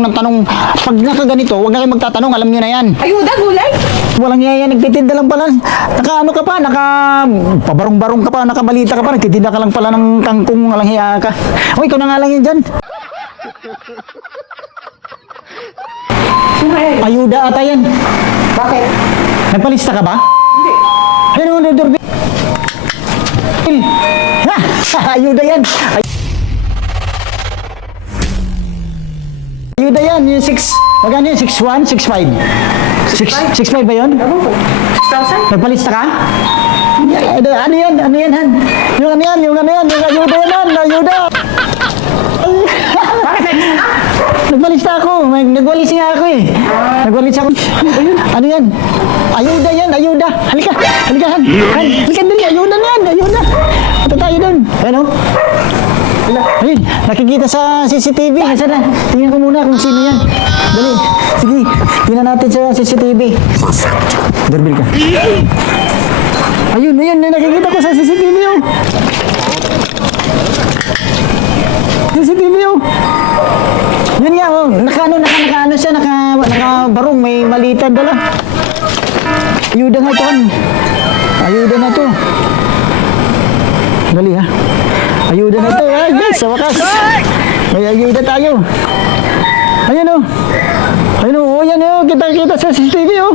ng tanong, pag nakaganito, huwag na kayo magtatanong, alam nyo na yan. Ayuda, gulay? Walang yaya, nagtitinda lang pala. Ano ka pa, pabarong-barong ka pa, nakabalita ka pa, nagtitinda ka lang pala ng kangkong, walang hiya ka. O, ikaw na nga lang yun dyan. Ayuda ata yan. Bakit? Nagpalista ka ba? Hindi. Ayun, doorbell. Ayuda yan. Ayuda yan, yung 6, magkano yun? 6'1", 6'5"? 6'5" ba yun? Ano po? 6,000? Nagpalista ka? Ano yan? Ano yan, Han? Yung ano yan? Yung ayuda yan, Han? Ayuda! Bakit? Nagpalista ako. Nagwalis nga ako eh. Nagwalis ako. Ano yan? Ayuda yan, ayuda. Halika, halika, Han. Han, halika dali, ayuda na yan, ayuda. Punta tayo dun. Ano? Ayun, nakikita sa CCTV. Nasaan na? Tingnan ko muna kung sino yan. Dali. Sige, tingnan natin sa CCTV. Doorbell ka. Ayun, ayun, nakikita ko sa CCTV oh. CCTV oh. Yun nga oh, nakaano siya, nakabarong, may malitan dala. Ayuda nga ito, Han. Ayuda na to. Dali ha. Ayuda na to, ha? Yes, sa wakas. May ayuda tayo. Ayan o. Ayan o, oh, yan o. Kita sa CCTV o.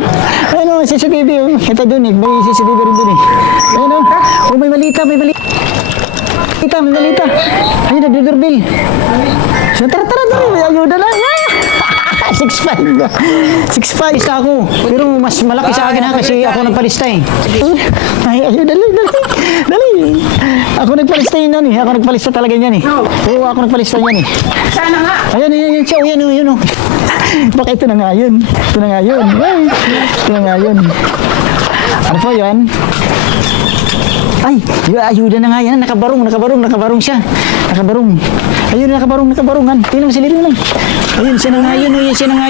Ayan o, CCTV o. Kita dun eh. May CCTV rin dun eh. Ayan o. Oh, may malita, may malita. May malita. Ayun, nagdodoorbell. So, tara, may ayuda na. 6'5". 6'5" isa ako. Pero mas malaki sa akin ha kasi ako nagpalista eh. Ay, ayun, dali. Ako nagpalista yun eh. Ako nagpalista talaga yan eh. Oo, ako nagpalista yan eh. Sana nga. Ayan siya. Ayan o. Baka ito na nga yun. Ito na nga yun. Ay, ito na nga yun. Ano po yan? Ay, ayuda na nga yan. Nakabarong siya. Nakabarong. Ayun, nakabarungan. Tingnan mo, silipin mo lang. Ayun, siya na nga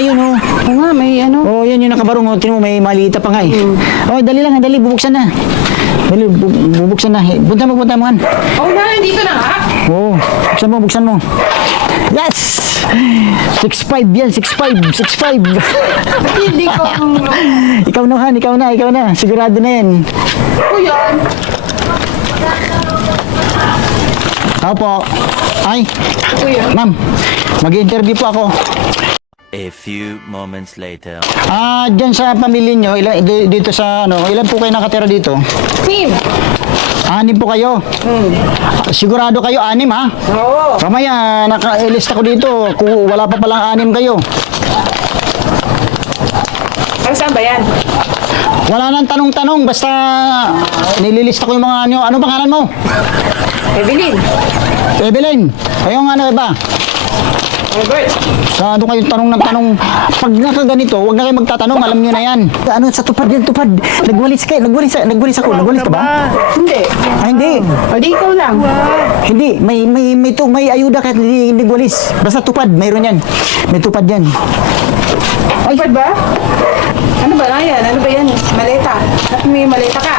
yun, oh. Oo nga, may ano. Oh, yan yung nakabarong, oh. Tingnan mo, may malita pa nga eh. Oh, dali, bubuksan na. Dali, bubuksan na. Punta mo, Han. Oo na, dito na nga. Oo, buksan mo. Yes! 6'5" yan, 6'5". Hindi ko. Ikaw na, Han, ikaw na. Sigurado na yan. Ako yan. Ako po. Ay, Ako yan. ma'am, mag-interview po ako. A few moments later. Diyan sa pamilya nyo, dito sa ilan po kayo nakatira dito? Team. 6 po kayo. Sigurado kayo 6 ha? Oo. Kamaya, naka-list ako dito, kung wala pa palang 6 kayo. Para saan ba yan? Wala nang tanong-tanong, basta nililista ko yung mga ano pangalan mo? Evelyn. Evelyn, ayong iba? Robert. Sa kayong tanong ng tanong, pag nakaganito, huwag na kayo magtatanong, alam nyo na yan. Ano sa tupad yan, tupad? Nagwalis ako, nagwalis ka ba? Hindi. Hindi. O di ikaw lang. Hindi, may ayuda kahit hindi nagwalis. Basta tupad, mayroon yan. May tupad yan. Ay, ba? Ano ba na yan? Ano ba yan? Maleta. At may maleta ka.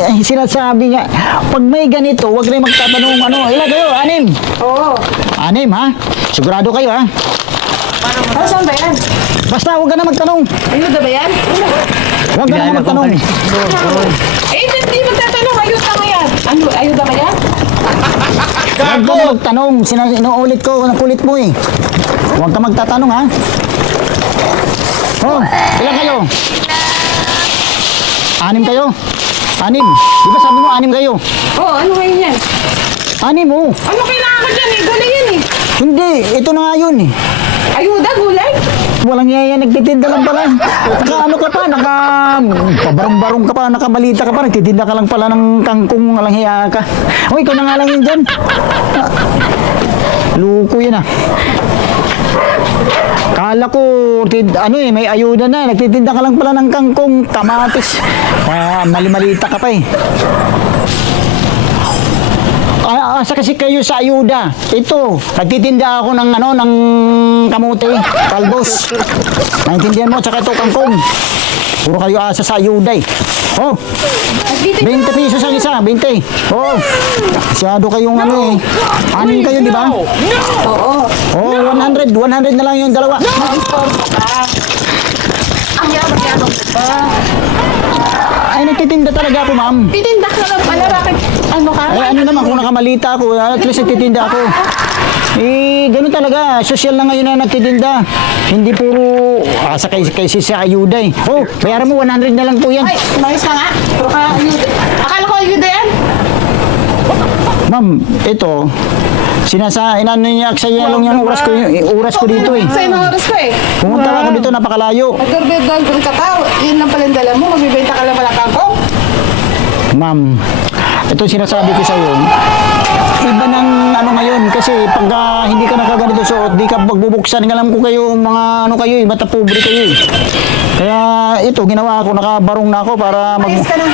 Sinasabi nga, pag may ganito, huwag na magtatanong, ilan kayo? 6? Oo. 6 ha? Sigurado kayo ha? Para saan ba yan? Basta huwag ka na magtanong. Ayuda ba yan? Huwag ka na magtanong. Eh, hindi magtatanong. Ayuda mo yan. Ano? Ayuda ba yan? Huwag ka na magtanong. Inuulit ko, nakulit mo eh. Huwag ka magtatanong ha? Oh, ilan kayo? 6 kayo? 6. Di ba sabi mo 6 kayo? Oo, ano ngayon yan? 6 mo. Ano kailangan ko dyan eh? Gulay yan eh. Hindi, ito na nga yun eh. Ayuda, gulay? Walang yaya, nagtitinda lang pala. Pabarong-barong ka pa, nakabalita ka pa, nagtitinda ka lang pala ng kangkong, walang hiya ka. O, ikaw na nga lang yun dyan. Luko yun ah. Kala ko, may ayuda na, nagtitinda ka lang pala ng kangkong, kamatis. Malimalita ka pa eh. Asa kasi kayo sa ayuda. Ito, nagtitinda ako ng ng kamote, talbos. Naintindihan mo, tsaka ito kangkong. Puro kayo asa sa ayuda eh. Oh, 20 pesos ang isa, 20. Oh, masyado kayong eh. Anin kayo, di ba? Oo. Oh, 100 na lang yung dalawa. Ang yaman pa. Ay, nagtitinda talaga ako, ma'am. Titinda ka lang pala. Bakit? Ano ka? Ay, ano naman, kung nakamalita ako, at least nagtitinda ako. Eh, ganun talaga. Social na ngayon na nagtitinda. Hindi puro asa kay sa ayuda eh. Oh, bayaran mo, 100 na lang po yan. Ay, umayos ka nga. Puro ka ayuda. Akala ko ayuda yan. Ma'am, ito, inano niya, aksaya lang yung oras ko dito eh. Sa inong oras ko eh. Pumunta ako dito, napakalayo. Mag-doorbell ka pa. Yun lang pala yung dala mo. Magbibenta ka lang pala kangkong. Ma'am, ito sinasabi ko sa iyo. Iba ng ngayon kasi pag hindi ka nakaganito suot, di ka magbubuksan. Alam ko kayo, mga kayo eh, bata pobre kayo eh. Kaya ito, ginawa ko, nakabarong na ako para Ayos ka na.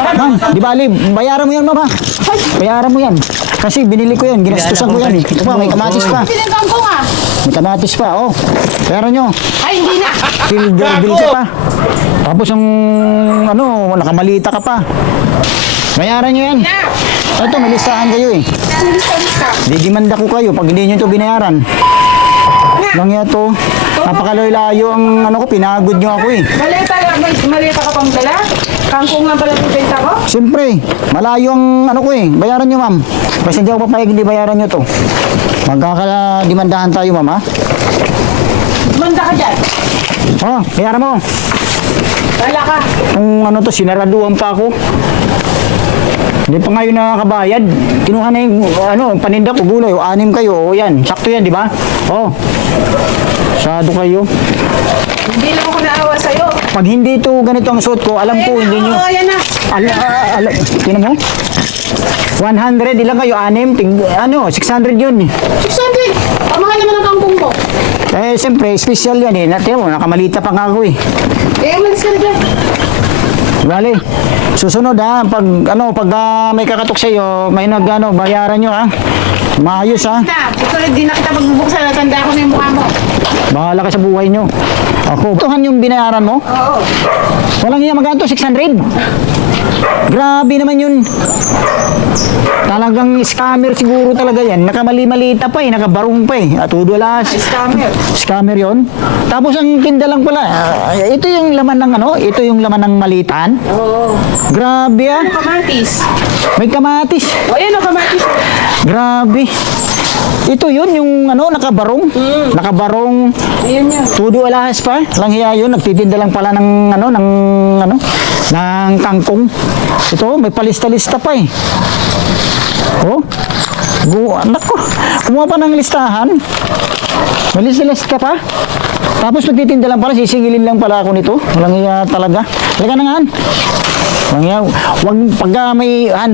Ma'am, di bali, bayaran mo yan, ma'am ha? Bayaran mo yan. Kasi binili ko yan, ginastusan ko yan. Ito pa, may kamatis pa. Pili ang kangkong ah. May kamatis pa, oh. Bayaran nyo. Ay, hindi na. Bill ka pa. Tapos yung, nakamalita ka pa. Bayaran nyo yan. Na. Ito, may listahan kayo eh. Lista. Didimanda ko kayo pag hindi nyo ito binayaran. Lang yato. Napakalayo ang pinagod nyo ako eh. Maleta ka pang dala? Kangkong nga pala bibenta ko? Siyempre, malayo ang ko eh. Bayaran nyo, ma'am. Basta hindi ako papayag, hindi bayaran nyo to. Magkakadimandahan tayo, ma'am, ha? Manda ka dyan. Oh, bayaran mo. Wala ka. Kung sinaraduhan pa ako. Hindi pa ngayon nakakabayad. Kinuha na yung paninda ko, gulay. O, 6 kayo. O, yan. Sakto yan, di ba? Oh. Masyado kayo. Hindi lang ako naawa sa'yo. Pag hindi ito ganito ang suot ko, alam ko, hindi nyo. Oo, ayan na. Tinan mo? 100, ilang kayo? 6? 600 yun. 600. Pamahal naman ang kangkong ko. Eh, siyempre, special yan eh. Tinan mo, nakamalita pa nga ako eh. Eh, umalis ka na dyan. Bale, susunod ha, pag may kakatok sa iyo, may bayaran nyo ha. Maayos ha. Na, susunod din na kita magbubuksan. Natanda ko na yung mukha mo. Bahala ka sa buhay nyo. Ako, ituhan yung binayaran mo? Oo. Walang iya magkano 600. Grabe naman yun. Talagang scammer siguro talaga yan. Nakamali-malita pa eh, nakabarong pa eh. At udulas. Scammer. Scammer yon. Tapos ang tinda lang pala, ito yung laman ng ito yung laman ng malitan. Oo. Grabe ah. Ano kamatis? May kamatis. O, ayan o kamatis. Grabe. Ito yun, yung nakabarong. Nakabarong. Ayan yun. Tudo alahas pa. Lang hiya yun, nagtitinda lang pala ng ng kangkong. Ito, may palista-lista pa eh. Oh. Anak ko. Kumuha pa ng listahan. May lista-lista pa. Tapos magtitinda lang pala, sisingilin lang pala ako nito. Walang iya talaga. Halika na nga. Walang iya.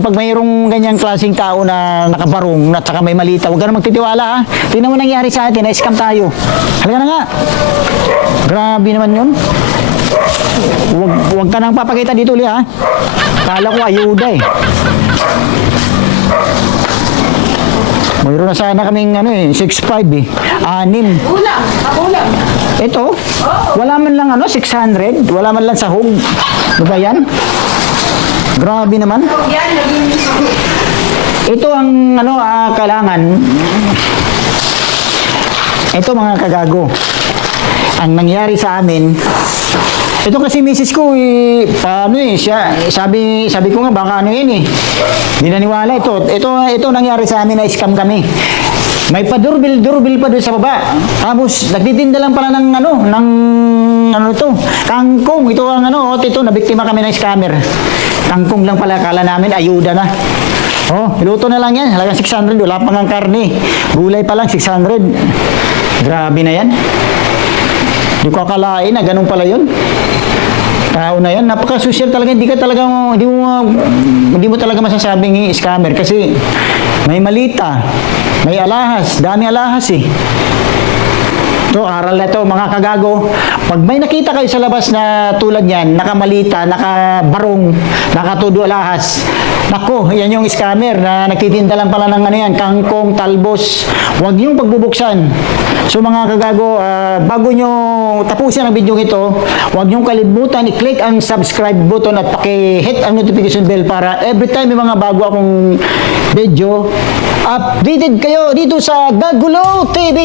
Pag mayroong ganyang klaseng tao na nakabarong at saka may malita, huwag ka na magtitiwala ha. Tingnan mo nangyari sa atin, na-scam tayo. Halika na nga. Grabe naman yun. Huwag ka nang papakita dito ulit ha. Kala ko ayuda eh. Mayroon na sana kaming 6.5 eh. 6. Ulam. Ako ulam. Ito, wala man lang 600, wala man lang sahog. Ano ba yan? Grabe naman. Yan, naging Ito ang kailangan. Ito mga kagago. Ang nangyari sa amin, ito kasi misis ko sabi ko nga baka yan eh. Hindi naniwala ito nangyari sa amin na scam kami. May pa-doorbell pa doon sa baba. Tapos nagtitinda lang pala ng kangkong. Ito ang ito nabiktima kami ng scammer. Kangkong lang pala, kala namin ayuda na. Oh, iluto na lang yan. Halagang 600, wala pang ang karne. Gulay pa lang 600. Grabe na yan. Hindi ko akalain na ganun pala yun. Tao na yan, napaka-social talaga. Hindi mo talaga masasabing scammer kasi may malita, may alahas, dami alahas eh. So, aral na ito mga kagago. Pag may nakita kayo sa labas na tulad yan, nakamalita, nakabarong, nakatudo alahas, nako, yan yung scammer na nagtitinda lang pala ng ano yan, kangkong, talbos. Huwag niyong pagbubuksan. So mga kagago, bago nyo tapusin ang video ito, huwag niyong kalimutan i-click ang subscribe button at paki-hit ang notification bell para every time may mga bago akong video, updated kayo dito sa Gagulo TV.